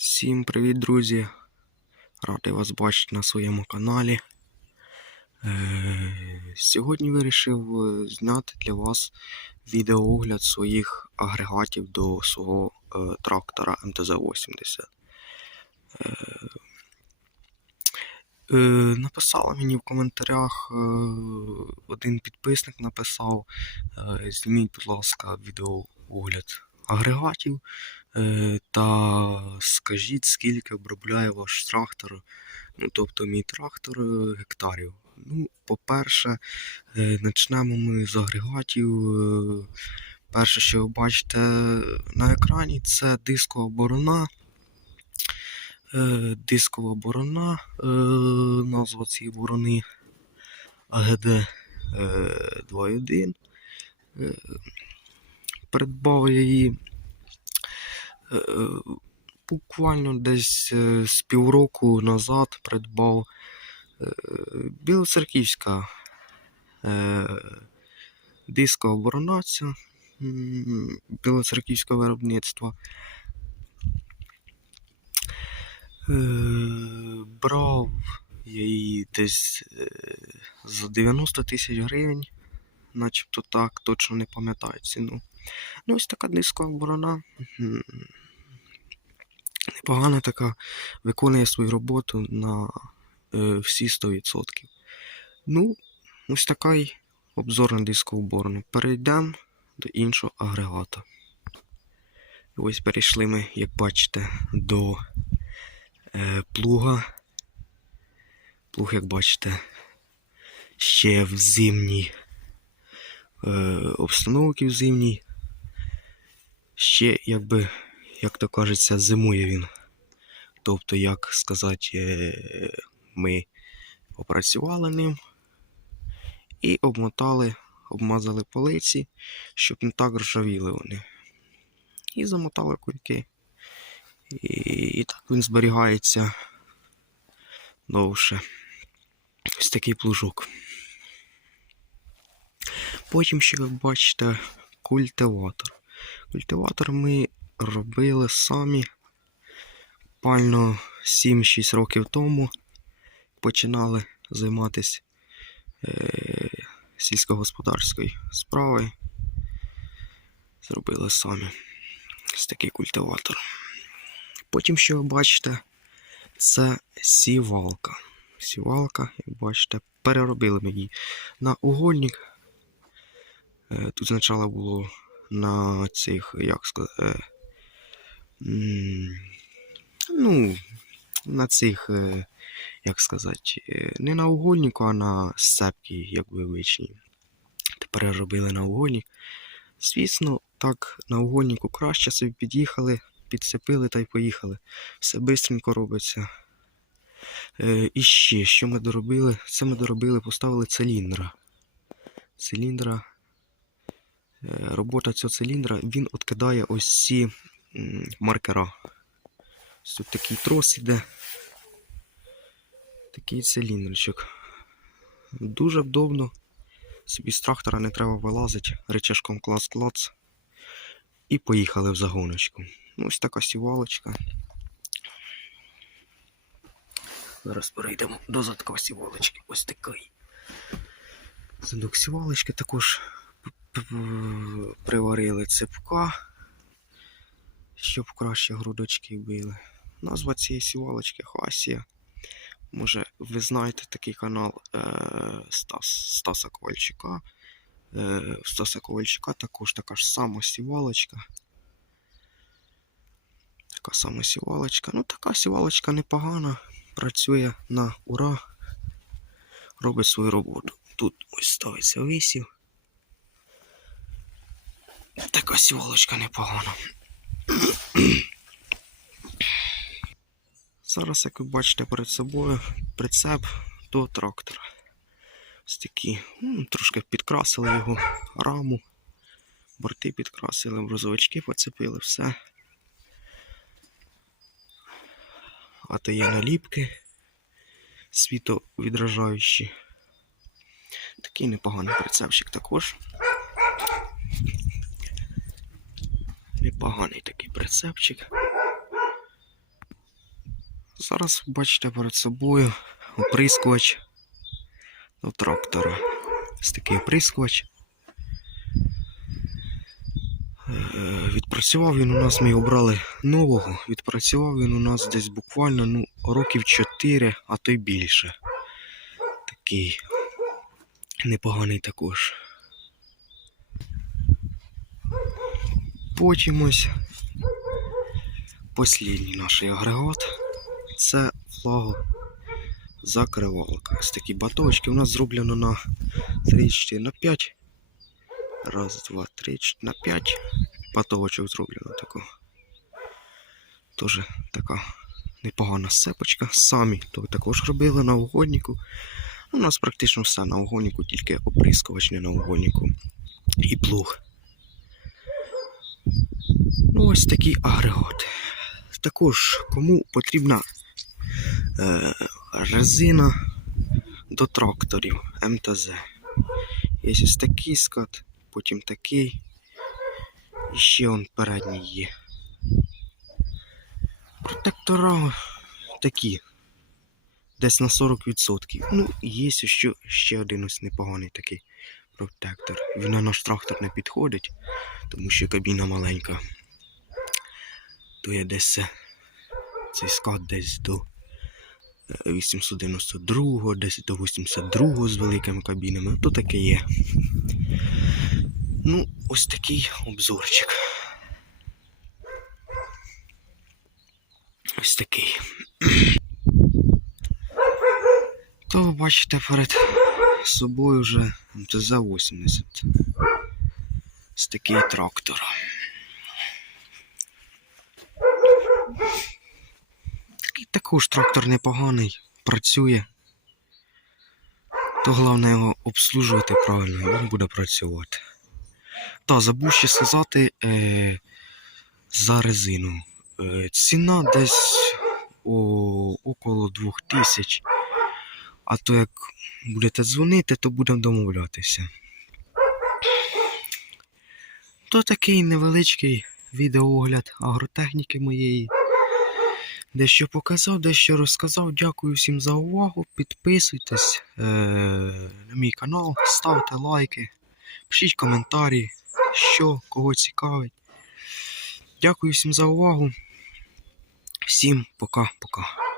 Всім привіт, друзі! Радий вас бачити на своєму каналі. Е, Сьогодні вирішив е, зняти для вас відеоогляд своїх агрегатів до свого е, трактора МТЗ-80. Е, е, Написала мені в коментарях один підписник написав: зніміть, будь ласка, відеоогляд агрегатів. Та скажіть, скільки обробляє ваш трактор, ну тобто мій трактор е, гектарів. Ну, по-перше, е, почнемо ми з агрегатів. Е, Перше, що ви бачите на екрані, це дискова борона. Е, Дискова борона, е, назва цієї борони АГД е, 2.1. Е, Придбав я її Е, буквально десь е, з півроку назад придбав е, білоцерківська е, дискова боронаця м, білоцерківського виробництва. Брав я її десь за 90 тисяч гривень, начебто так, точно не пам'ятаю ціну. Ну, ось така дискова борона. М, Непогана така, виконує свою роботу на е, всі 100%. Ну, ось такий обзор на дискову борону. Перейдемо до іншого агрегата. Ось перейшли ми, як бачите, до е, плуга. Плуг, як бачите, ще в зимній е, обстановці в зимній. Ще, якби, як то кажеться, зимує він. Тобто, як сказати, е, ми попрацювали ним і обмотали, обмазали полиці, щоб не так ржавіли вони. І замотали кульки. І, і так він зберігається довше. Ось такий плужок. Потім ще ви бачите культиватор. Культиватор ми робили самі буквально 7-6 років тому. Починали займатися е, сільськогосподарською справою. Зробили самі ось такий культиватор. Потім, що ви бачите, це сівалка. Сівалка, як бачите, переробили її на угольник. Е, Тут спочатку було на цих, як сказати, е, ну, на цих, е, як сказати, е, не на угольнику, а на сцепки, як вивичні. Тепер робили на угольник. Звісно, так на угольнику краще собі під'їхали, підцепили та й поїхали. Все швидко робиться. Е, і ще, що ми доробили? Це ми доробили, поставили циліндра. Циліндра робота цього циліндра, він відкидає ось ці маркера. Ось такий трос іде. Такий циліндричок. Дуже вдобно. Собі з трактора не треба вилазити, речашком клац-клац. І поїхали в загоночку. Ну, Ось така сівалочка. Зараз перейдемо до задка сівалочки. Ось такий. Задок сівалочки також приварили цепка, щоб краще грудочки били. Назва цієї сівалочки Хасія. Може, ви знаєте такий канал е, Стас, Стаса Ковальчука. Е, Стаса Ковальчука також така ж сама сівалочка. Така сама сівалочка. Ну, така сівалочка непогана. Працює на ура. Робить свою роботу. Тут ось ставиться висів. Така сівалочка непогана. Зараз, як ви бачите перед собою, прицеп до трактора. Ось такі. м, Трошки підкрасили його раму. Борти підкрасили, брозовички поцепили, все. А то є наліпки світовідражаючі. Такий непоганий прицепчик також. Непоганий такий прицепчик. Зараз бачите перед собою оприскувач до трактора. Ось такий оприскувач. Е, Відпрацював він у нас, ми його брали нового. Відпрацював він у нас десь буквально ну, років 4, а то й більше. Такий непоганий також. Потім ось послідній наш агрегат. Це флаго закривалка. Ось такі баточки. У нас зроблено на 3-4 на 5. Раз, два, три, на 5. Батовочок зроблено такого. Тоже така непогана сцепочка. Самі то також робили на угоднику. У нас практично все на угоднику, тільки оприскувач не на угоднику. І плуг. Ну, ось такий агрегат. Також кому потрібна резина до тракторів МТЗ. Є ось такий скат, потім такий. І ще он передній є. Протектора такі. Десь на 40%. Ну, є що, ще один ось непоганий такий протектор. Він на наш трактор не підходить, тому що кабіна маленька. То є десь цей скат десь до е, 892, десь до 82 з великими кабінами. То таке є. Ну, ось такий обзорчик. Ось такий. То ви бачите перед собою вже МТЗ-80. Ось такий трактор. Такий також трактор непоганий, працює. То головне його обслужувати правильно, і він буде працювати. Та, забув ще сказати е, за резину. Е, ціна десь о, около 2000. А то як будете дзвонити, то будемо домовлятися. То такий невеличкий відеоогляд агротехніки моєї. Дещо показав, дещо розказав. Дякую всім за увагу. Підписуйтесь е- на мій канал, ставте лайки, пишіть коментарі, що кого цікавить. Дякую всім за увагу. Всім пока-пока.